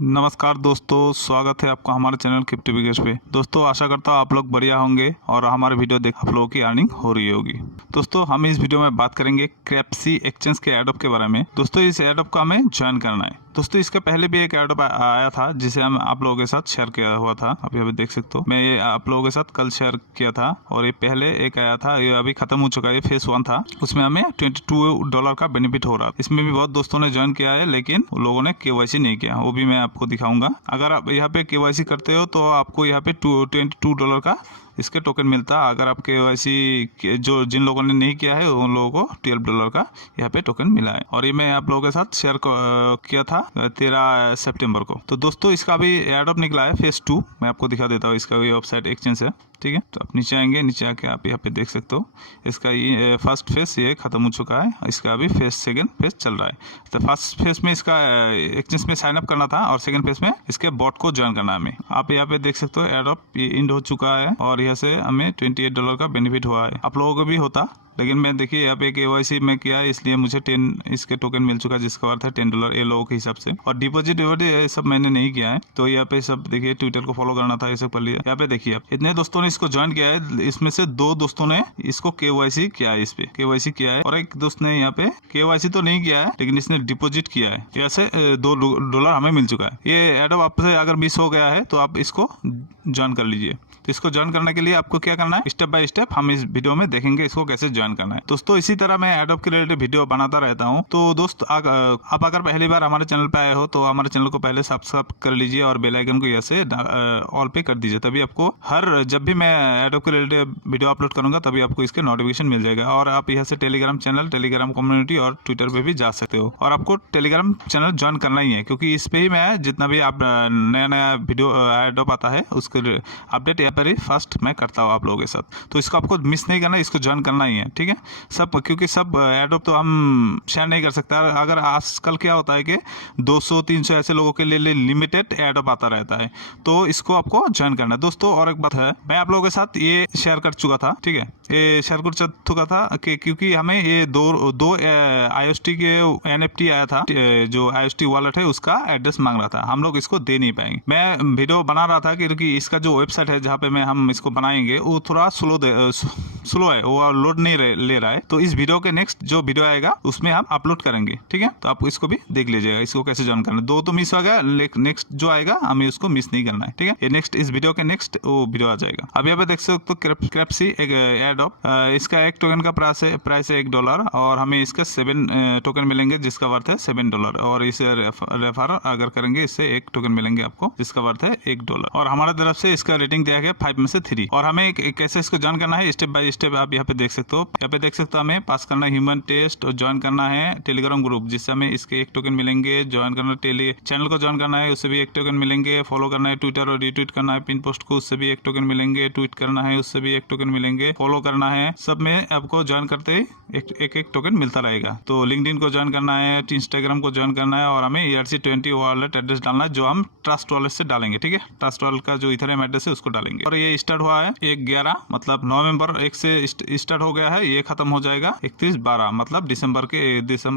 नमस्कार दोस्तों, स्वागत है आपका हमारे चैनल क्रिप्टो बिगेस्ट पे। दोस्तों आशा करता हूँ आप लोग बढ़िया होंगे और हमारे वीडियो देख आप लोगों की अर्निंग हो रही होगी। दोस्तों हम इस वीडियो में बात करेंगे क्रैप्सी एक्सचेंज के एडोप के बारे में। दोस्तों इस एडोप को हमें ज्वाइन करना है। दोस्तों इसके पहले भी एक एडोप आया था जिसे हम आप लोगों के साथ शेयर किया हुआ था। अभी अभी देख सकते हो, मैं ये आप लोगों के साथ कल शेयर किया था और ये पहले एक आया था, ये अभी खत्म हो चुका है। ये फेस 1 था, उसमें हमें $22 का बेनिफिट हो रहा। इसमें भी बहुत दोस्तों ने ज्वाइन किया है लेकिन लोगों ने केवाईसी नहीं किया, वो भी मैं आपको दिखाऊंगा। अगर आप यहाँ पे केवाईसी करते हो तो आपको यहाँ पे $22 का इसके टोकन मिलता है। अगर आप केवाईसी जो जिन लोगों ने नहीं किया है उन लोगों को $12 का यहाँ पे टोकन मिला है और ये मैं आप लोगों के साथ शेयर किया था 13 सितंबर को। तो दोस्तों इसका भी एडोप निकला है फेस 2। मैं आपको दिखा देता हूँ, इसका भी वेबसाइट एक्सचेंज है, ठीक है। तो आप नीचे आएंगे, नीचे आके आप यहाँ पे देख सकते हो इसका ये फर्स्ट फेस ये खत्म हो चुका है, इसका अभी सेकंड फेस चल रहा है। तो फर्स्ट फेस में इसका एक्सचेंज में साइन अप करना था और सेकंड फेस में इसके बॉट को ज्वाइन करना है हमें। आप यहाँ पे देख सकते हो एडोप ये इंड हो चुका है और यहाँ से हमें $28 का बेनिफिट हुआ है। आप लोगों को भी होता, लेकिन मैं देखिए यहाँ पे केवाईसी में किया है इसलिए मुझे 10 इसके टोकन मिल चुका है जिसका अर्थ है $10 ये लोगों के हिसाब से। और डिपॉजिट ये सब मैंने नहीं किया है, तो यहाँ पे सब देखिए ट्विटर को फॉलो करना था, ये सब कर लिया। यहाँ पे देखिए आप इतने दोस्तों ने इसको ज्वाइन किया है, इसमें से 2 दोस्तों ने इसको केवाईसी किया है, इस पे केवाईसी किया है और एक दोस्त ने यहाँ पे केवाईसी तो नहीं किया है लेकिन इसने डिपॉजिट किया है। ऐसे $2 हमें मिल चुका है। ये एडोप आपसे अगर मिस हो गया है तो आप इसको ज्वाइन कर लीजिए। तो इसको ज्वाइन करने के लिए आपको क्या करना है, स्टेप बाय स्टेप हम इस वीडियो में देखेंगे इसको कैसे ज्वाइन करना है। दोस्तों इसी तरह मैं एडोप के रिलेटेड वीडियो बनाता रहता हूं। तो दोस्त आप अगर पहली बार हमारे चैनल पे आए हो तो हमारे चैनल को पहले सब्सक्राइब कर लीजिए और बेल आइकन को ऐसे ऑल पे कर दीजिए, तभी आपको जब भी मैं एडोप के रिलेटेड वीडियो अपलोड करूंगा तभी आपको इसके नोटिफिकेशन मिल जाएगा। और आप यहाँ से टेलीग्राम चैनल, टेलीग्राम कम्युनिटी और ट्विटर पे भी जा सकते हो। और आपको टेलीग्राम चैनल ज्वाइन करना ही है क्योंकि इस पे ही मैं जितना भी आप नया वीडियो एडोप आता है उसके अपडेट यहाँ पर ही फर्स्ट मैं करता हूँ आप लोगों के साथ। तो इसको आपको मिस नहीं करना, इसको ज्वाइन करना ही है, ठीक है सब, क्योंकि सब एडोप तो हम शेयर नहीं कर सकते। अगर आजकल क्या होता है कि 200-300 ऐसे लोगों के लिए लिमिटेड एडोप आता रहता है, तो इसको आपको ज्वाइन करना है। दोस्तों और एक बात है, मैं आप लोगों के साथ ये शेयर कर चुका था, ठीक है, ये शेयर कर चुका था कि क्योंकि हमें ये दो IOST के NFT आया था, जो IOST वॉलेट है उसका एड्रेस मांग रहा था, हम लोग इसको दे नहीं पाएंगे। मैं वीडियो बना रहा था क्योंकि इसका जो वेबसाइट है जहाँ पे हम इसको बनाएंगे वो थोड़ा स्लो है, वो लोड नहीं ले रहा है। तो इस वीडियो के नेक्स्ट जो वीडियो आएगा उसमें हम अपलोड करेंगे, ठीक है। तो आप इसको भी देख लीजिएगा, इसको कैसे ज्वाइन करना है। 2 तो मिस हो गया, नेक्स्ट जो आएगा हमें उसको मिस नहीं करना है, ठीक है। ये नेक्स्ट इस वीडियो के नेक्स्ट वो वीडियो आ जाएगा। अब यहाँ पे देख सकते हो क्रैप्सी एक एडोप, इसका एक टोकन का प्राइस है $1 और हमें इसका 7 टोकन मिलेंगे जिसका वर्थ है $7। और इसे रेफर अगर करेंगे इससे 1 टोकन मिलेंगे आपको जिसका वर्थ है $1। और हमारे तरफ से इसका रेटिंग दिया गया 5 में से 3। और हमें कैसे इसको ज्वाइन करना है स्टेप बाय स्टेप आप यहाँ पे देख सकते हो। यहाँ पे देख सकते हो हमें पास करना है ह्यूमन टेस्ट और ज्वाइन करना है टेलीग्राम ग्रुप जिससे हमें इसके 1 टोकन मिलेंगे। ज्वाइन करना चैनल को ज्वाइन करना है, उससे भी 1 टोकन मिलेंगे। फॉलो करना है ट्विटर और रीट्वीट करना है पिन पोस्ट को, उससे भी 1 टोकन मिलेंगे। ट्वीट करना है, उससे भी 1 टोकन मिलेंगे। फॉलो करना है, सब में आपको ज्वाइन करते ही एक टोकन मिलता रहेगा। तो लिंक्डइन को ज्वाइन करना है, इंस्टाग्राम को ज्वाइन करना है और हमें ERC20 वॉलेट एड्रेस डालना है जो हम ट्रस्ट वॉलेट से डालेंगे, ठीक है। ट्रस्ट वॉलेट का जो इथेरियम एड्रेस है उसको डालेंगे। और ये स्टार्ट हुआ है 1/11 मतलब नवंबर 1 से स्टार्ट हो गया है, ये खत्म हो जाएगा 31/12 मतलब दिसंबर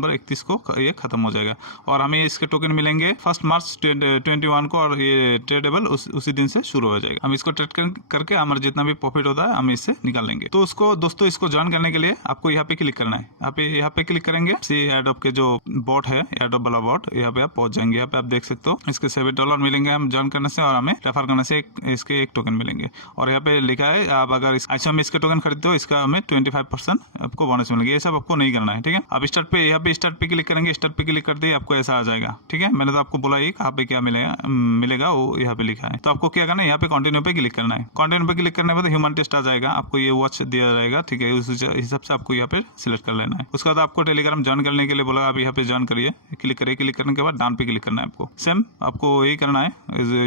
31 को ये खत्म हो जाएगा। और हमें इसके टोकन मिलेंगे 1 मार्च 21 को और ये ट्रेडेबल उसी दिन से शुरू हो जाएगा। हम इसको ट्रेड करके हमारा जितना भी प्रॉफिट होता है हम इससे निकाल लेंगे। तो उसको दोस्तों इसको ज्वाइन करने के लिए आपको यहाँ पे क्लिक करना है। यहाँ पे क्लिक करेंगे, एडोप के जो बॉट है, एडोप वाला बॉट, यहाँ पे आप पहुंच जाएंगे। यहाँ पे आप देख सकते हो इसके $7 मिलेंगे हम ज्वाइन करने से और हमें रेफर करने से इसके 1 टोकन मिलेंगे। और यहाँ पे लिखा है आप अगर ऐसे में इसके टोकन खरीदते हो इसका हमें 25% आपको बोनस मिलेंगे। ये सब आपको नहीं करना है, ठीक है। अब यहाँ पे स्टार्ट पे क्लिक करेंगे, स्टार्ट पे क्लिक करते ही आपको ऐसा आ जाएगा, ठीक है। मैंने तो आपको बोला ही कहाँ पे क्या मिलेगा वो यहाँ पे लिखा है। तो आपको क्या करना है, यहाँ पे कंटिन्यू पे क्लिक करना है। कंटिन्यू पे क्लिक करने के बाद ह्यूमन टेस्ट आ जाएगा, आपको ये वॉच दिया जाएगा, ठीक है। उस हिसाब से आपको यहाँ पे सिलेक्ट कर लेना है। उसके बाद आपको टेलीग्राम ज्वाइन करने के लिए बोला, आप यहाँ पे ज्वाइन करिए, क्लिक करिए। क्लिक करने के बाद डाउन पे क्लिक करना है आपको। सेम आपको यही करना है,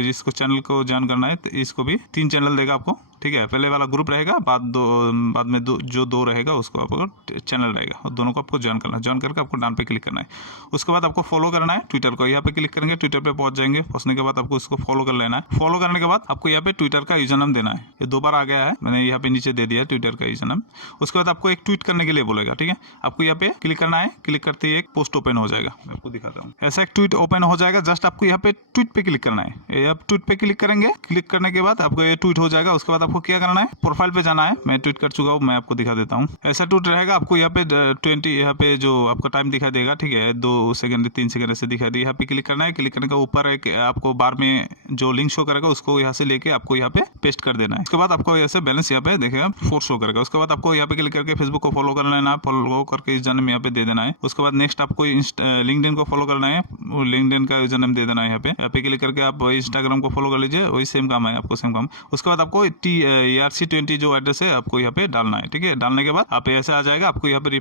जिसको चैनल को ज्वाइन करना है तो इसको भी 3 चैनल देगा आपको, ठीक ठीक है। पहले वाला ग्रुप रहेगा, बाद में जो दो रहेगा उसको आपको चैनल रहेगा, और दोनों को आपको ज्वाइन करना है। ज्वाइन करके आपको डन पे क्लिक करना है। उसके बाद आपको फॉलो करना है ट्विटर को, यहाँ पे क्लिक करेंगे, ट्विटर पे पहुंच जाएंगे। पहुंचने के बाद आपको इसको फॉलो कर लेना है। फॉलो करने के बाद आपको यहाँ पे ट्विटर का यूजर नेम देना है। ये 2 बार आ गया है, मैंने यहाँ पे नीचे दे दिया है ट्विटर का यूजर नेम। उसके बाद आपको एक ट्वीट करने के लिए बोलेगा, ठीक है। आपको यहाँ पे क्लिक करना है। क्लिक करते ही एक पोस्ट ओपन हो जाएगा, मैं आपको दिखाता हूँ। ऐसा एक ट्वीट ओपन हो जाएगा। जस्ट आपको यहाँ पे ट्वीट पे क्लिक करना है। आप ट्वीट पे क्लिक करेंगे, क्लिक करने के बाद आपको ये ट्वीट हो जाएगा। उसके बाद आपको क्या करना है, प्रोफाइल पे जाना है। मैं ट्वीट कर चुका हूँ, मैं आपको दिखा देता हूँ। ऐसा ट्वीट रहेगा। आपको यहाँ पे 20 यहाँ पे जो आपका टाइम दिखा देगा, ठीक है, 2 सेकंड 3 सेकंड ऐसे दिखा देगा। यहाँ पे क्लिक करना है। क्लिक करने के ऊपर एक आपको बार में जो लिंक शो करेगा उसको यहाँ से लेके आपको यहाँ पे पेस्ट कर देना है। उसके बाद आपको ऐसे बैलेंस यहाँ पे देखेगा 4 शो करेगा। उसके बाद आपको यहाँ पे क्लिक करके फेसबुक को फॉलो कर लेना है। फॉलो करके यूजर नेम यहाँ पे दे देना है। उसके बाद नेक्स्ट आपको लिंक्डइन को फॉलो करना है, लिंक्डइन का यूजर नेम दे देना है। यहाँ पे क्लिक करके आप इंस्टाग्राम को फॉलो कर लीजिए, वही सेम काम है, आपको सेम काम। उसके बाद आपको ERC20 जो एड्रेस है आपको यहाँ पे डालना है, ठीक है। डालने के बाद आप ऐसे आ जाएगा, आपको यहाँ पे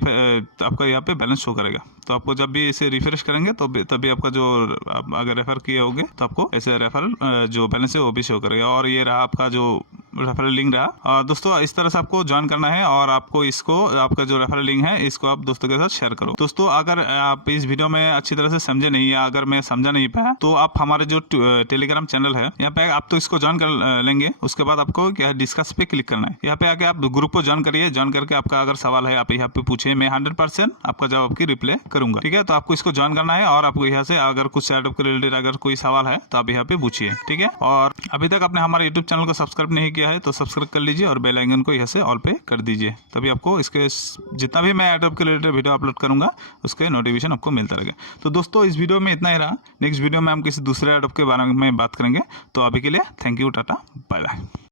आपका यहाँ पे बैलेंस शो करेगा। तो आपको जब भी इसे रिफ्रेश करेंगे तो तभी आपका जो अगर रेफर किए होंगे तो आपको ऐसे रेफरल जो बैलेंस है वो भी शो करेगा। और ये रहा आपका जो रेफरल लिंक रहा। दोस्तों इस तरह से आपको ज्वाइन करना है, और आपको इसको आपका जो रेफरल लिंक है इसको आप दोस्तों के साथ शेयर करो। दोस्तों अगर आप इस वीडियो में अच्छी तरह से समझे नहीं, या अगर मैं समझा नहीं पाया, तो आप हमारे जो टेलीग्राम चैनल है यहाँ पे आप तो इसको ज्वाइन कर लेंगे। उसके बाद आपको क्या है, डिस्कस पे क्लिक करना है। यहाँ पे आके आप ग्रुप को ज्वाइन करिए। ज्वाइन करके आपका अगर सवाल है आप यहाँ पे पूछिए, मैं 100% आपका जवाब की रिप्लाई करूंगा, ठीक है। तो आपको इसको ज्वाइन करना है, और आपको यहाँ से अगर कुछ एडोब के रिलेटेड अगर कोई सवाल है तो आप यहाँ पे पूछिए, ठीक है। और अभी तक आपने हमारे यूट्यूब चैनल को सब्सक्राइब नहीं किया है तो सब्सक्राइब कर लीजिए, और बेल आइकन को यहाँ से ऑल पे कर दीजिए। तभी आपको इसके जितना भी मैं एडोब के रिलेटेड वीडियो अपलोड करूंगा उसके नोटिफिकेशन आपको मिलता रहेगा। तो दोस्तों इस वीडियो में इतना ही रहा। नेक्स्ट वीडियो में हम किसी दूसरे एडोब के बारे में बात करेंगे। तो अभी के लिए thank you, tata, bye bye.